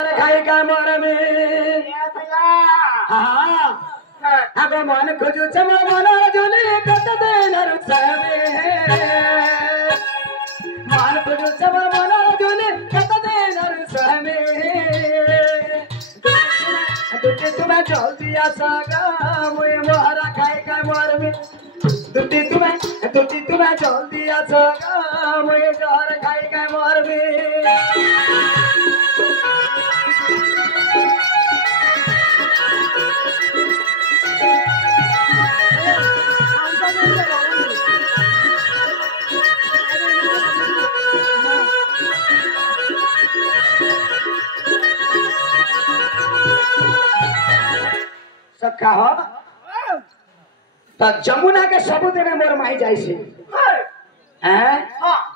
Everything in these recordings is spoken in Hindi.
खाई का मोर में हाँ आगो मन खोजू चम मन जुली कत दिन रुसवे मन खोजू चम मन जुली कत दिन रुसवे दुटी तुम्हें चल दिया सागा मुझे मोहरा खाई का मोर में दुटी तुम्हें चल दिया सागा मुझे जहर खाई का मोर में सखा हो तो जमुना के सबुदिन मोर माई जाइसी हैं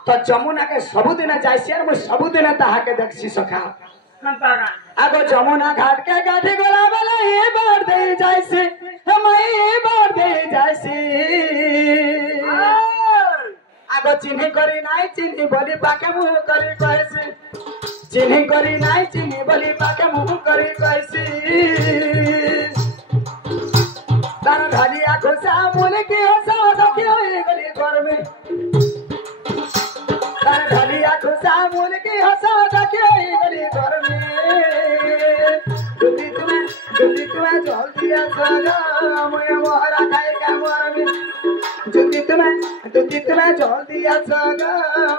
तो जमुना के सबुदिन जाइसी और मो सबुदिन ताहा के देखसी सखा आगो जमुना घाट के गाठी गोला बेला ये बार दे जाइसी हम ये बार दे जाइसी आगो चिन्ह करी नाई चिन्ह बोली पाके मुंह करी कहसी चिन्ह करी नाई चिन्ह बोली पाके मुंह करी कहसी तारा ढालिया खुशा मुने की हंसा सखी होई गली घर में तारा ढालिया खुशा मुने की हंसा सखी होई गली घर में दुटी तुम्हें चल दिया सगा मुझे मोहरा खाई का मोर में दुटी तुम्हें चल दिया सगा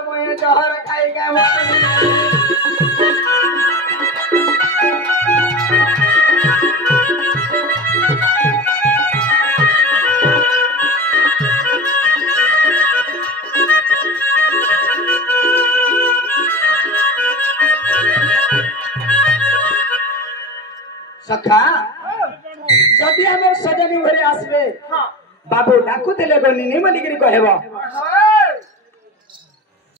मुझे जहर खाई का मोर में सखा जदि आम सजनी घरे आसबे बाबू डाकु देले गनी बोलिकी कहब